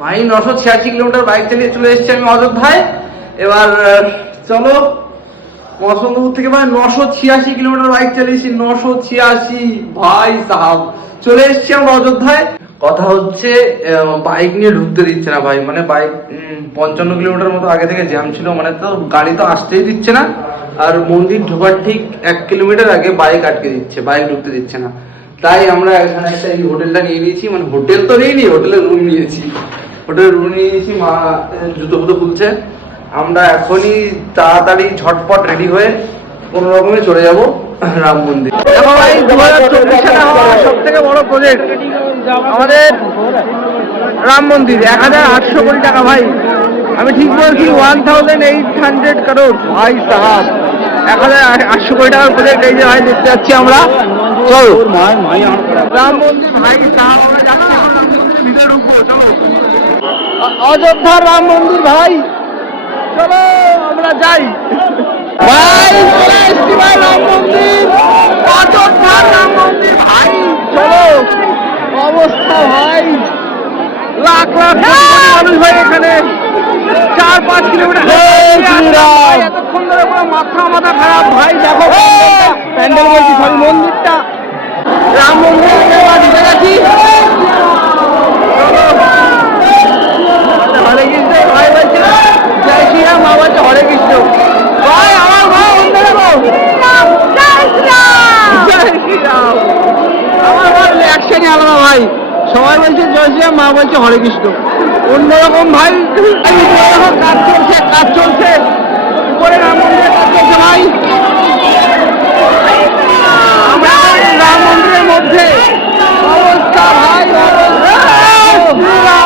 ভাই 986 kilometre bike চালিয়ে চলে এসেছি আমি অযোধ্যায়। এবার চলো মসলদপুর থেকে ভাই 986 কিলোমিটার বাইক চালিয়েছি, 986 ভাই সাহাব। চলে এসেছি আমরা অযোধ্যায়। কথা হচ্ছে বাইক নিয়ে ঢুকতে দিচ্ছে না ভাই, মানে বাইক 55 কিলোমিটার মতো আগে থেকে জ্যাম ছিল, মানে তো গাড়ি তো আসতেই দিচ্ছে না। আর মন্দির ঢোকার ঠিক 1 কিলোমিটার আগে বাইক আটকে দিচ্ছে, বাইক ঢুকতে দিচ্ছে না। তাই আমরা এখানে একটা এই হোটেলটা নিয়ে নিয়েছি, মানে হোটেল তো নিইনি, হোটেলের রুম নিয়েছি। হোটেলের রুম নিয়ে নিয়েছি, মা জুতো ফুতো খুলছে। আমরা এখনই তাড়াতাড়ি ঝটপট রেডি হয়ে কোনো রকমে চলে যাব রাম মন্দির। দেখো ভাই 2024 সালে হওয়া সব থেকে বড় প্রজেক্ট আমাদের রাম মন্দির, 1800 কোটি টাকা ভাই। আমি ঠিক বলছি 1800 করোড় ভাই সাহাব। 1800 কোটি টাকার প্রজেক্ট এই যে ভাই দেখতে যাচ্ছি আমরা। চলো রাম মন্দির ভাই সাহাব, আমরা যাচ্ছি এখন রাম মন্দিরের ভিতরে ঢুকবো। চলো অযোধ্যার রাম মন্দির ভাই, চলো আমরা যাই ভাই। চলে এসছি ভাই রাম মন্দির, অযোধ্যার রাম মন্দির ভাই। চলো অবস্থা ভাই, লাখ লাখ মানুষ ভাই এখানে, 4-5 কিলোমিটার এতক্ষণ ধরে পুরো মাথা খারাপ ভাই। দেখো প্যান্ডেল বলছি, সরি মন্দিরটা, রাম মন্দির ঢুকে গেছি। হরে কৃষ্ণ ভাই বলছে জয় শ্রীরাম, মা বলছে হরে কৃষ্ণ ভাই। আমার ভাই অন্য রকম, জয় শ্রীরাম। আমার ভাই অ্যাকশনই আলাদা ভাই, সবাই বলছে জয় শ্রীরাম, মা বলছে হরে কৃষ্ণ, অন্যরকম ভাই। কাজ চলছে উপরে রাম মন্দিরের কাজ চলছে ভাই। আমরা রাম মন্দিরের মধ্যে, অবস্থা ভাই অবস্থা।